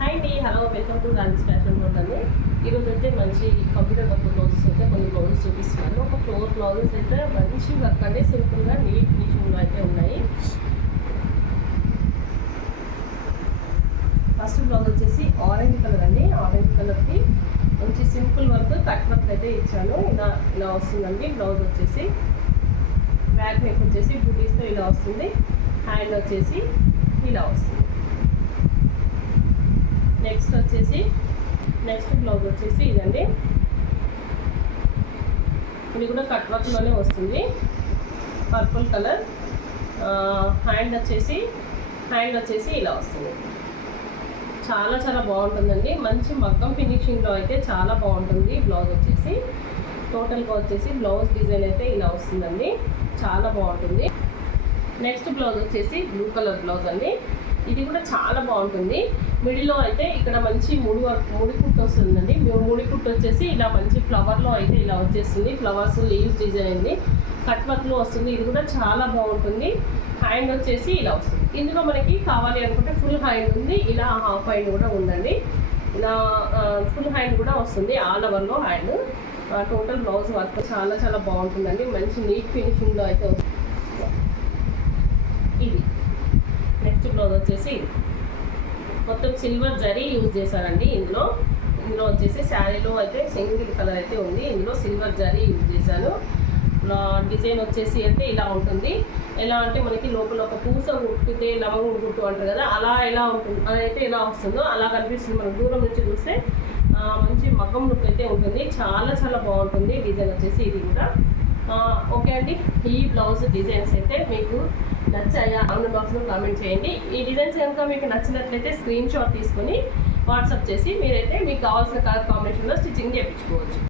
Hi అండి, hello, welcome to Rajesh fashion world అండి. ఈరోజు అయితే మంచి కంప్యూటర్ వర్క్ బ్లౌజెస్ అయితే కొన్ని బ్లౌజెస్ చూపిస్తున్నాను. ఒక 4 బ్లౌజెస్ అయితే మంచి వర్క్ అంటే సింపుల్గా నీట్ ఫినిషింగ్లో అయితే ఉన్నాయి. ఫస్ట్ బ్లౌజ్ వచ్చేసి ఆరెంజ్ కలర్ అండి. ఆరెంజ్ కలర్కి మంచి సింపుల్ వర్క్ కట్ వర్క్ అయితే ఇచ్చాను. ఇలా వస్తుందండి. బ్లౌజ్ వచ్చేసి బ్యాక్ నెక్ వచ్చేసి బూటీస్తో ఇలా వస్తుంది. హ్యాండ్ వచ్చేసి ఇలా వస్తుంది. నెక్స్ట్ బ్లౌజ్ వచ్చేసి ఇదండి. ఇది కూడా కట్ వర్క్లోనే వస్తుంది. Purple colour. హ్యాండ్ వచ్చేసి ఇలా వస్తుంది. చాలా చాలా బాగుంటుందండి. మంచి మగ్గం ఫినిషింగ్లో అయితే చాలా బాగుంటుంది. బ్లౌజ్ వచ్చేసి టోటల్గా వచ్చేసి బ్లౌజ్ డిజైన్ అయితే ఇలా వస్తుందండి. చాలా బాగుంటుంది. నెక్స్ట్ బ్లౌజ్ వచ్చేసి బ్లూ కలర్ బ్లౌజ్ అండి. ఇది కూడా చాలా బాగుంటుంది. మిడిల్లో అయితే ఇక్కడ మంచి ముడి కుట్టు వస్తుందండి. ముడి కుట్టు వచ్చేసి ఇలా మంచి ఫ్లవర్లో అయితే ఇలా వచ్చేస్తుంది. ఫ్లవర్స్ లీవ్స్ డిజైన్ అండి. కట్ వర్క్లో వస్తుంది. ఇది కూడా చాలా బాగుంటుంది. హ్యాండ్ వచ్చేసి ఇలా వస్తుంది. ఇందులో మనకి కావాలి అనుకుంటే ఫుల్ హ్యాండ్ ఉంది, ఇలా హాఫ్ హ్యాండ్ కూడా ఉందండి. ఇలా ఫుల్ హ్యాండ్ కూడా వస్తుంది. ఆల్ ఓవర్లో హ్యాండ్. టోటల్ బ్లౌజ్ వర్క్ చాలా చాలా బాగుంటుందండి. మంచి నీట్ ఫినిషింగ్లో అయితే వస్తుంది. ఇది నెక్స్ట్ బ్లౌజ్ వచ్చేసి మొత్తం సిల్వర్ జరీ యూజ్ చేశారండి. ఇందులో వచ్చేసి శారీలో అయితే సింగిల్ కలర్ అయితే ఉంది. ఇందులో సిల్వర్ జరీ యూజ్ చేశాను. డిజైన్ వచ్చేసి అయితే ఇలా ఉంటుంది. ఎలా అంటే మనకి లోపల ఒక పూస కుట్టితే లవంగ కుట్టు అంటారు కదా, అలా ఎలా ఉంటుంది, అదైతే ఎలా వస్తుందో అలా కనిపిస్తుంది. మనం దూరం నుంచి చూస్తే మంచి మగ్గం లుక్ అయితే ఉంటుంది. చాలా చాలా బాగుంటుంది. డిజైన్ వచ్చేసి ఇది కూడా ఓకే అండి. ఈ బ్లౌజ్ డిజైన్స్ అయితే మీకు నచ్చాయా కామెంట్ బాక్స్లో కామెంట్ చేయండి. ఈ డిజైన్స్ కనుక మీకు నచ్చినట్లయితే స్క్రీన్ షాట్ తీసుకొని వాట్సాప్ చేసి మీరైతే మీకు కావాల్సిన కలర్ కాంబినేషన్లో స్టిచ్చింగ్ చేయించుకోవచ్చు.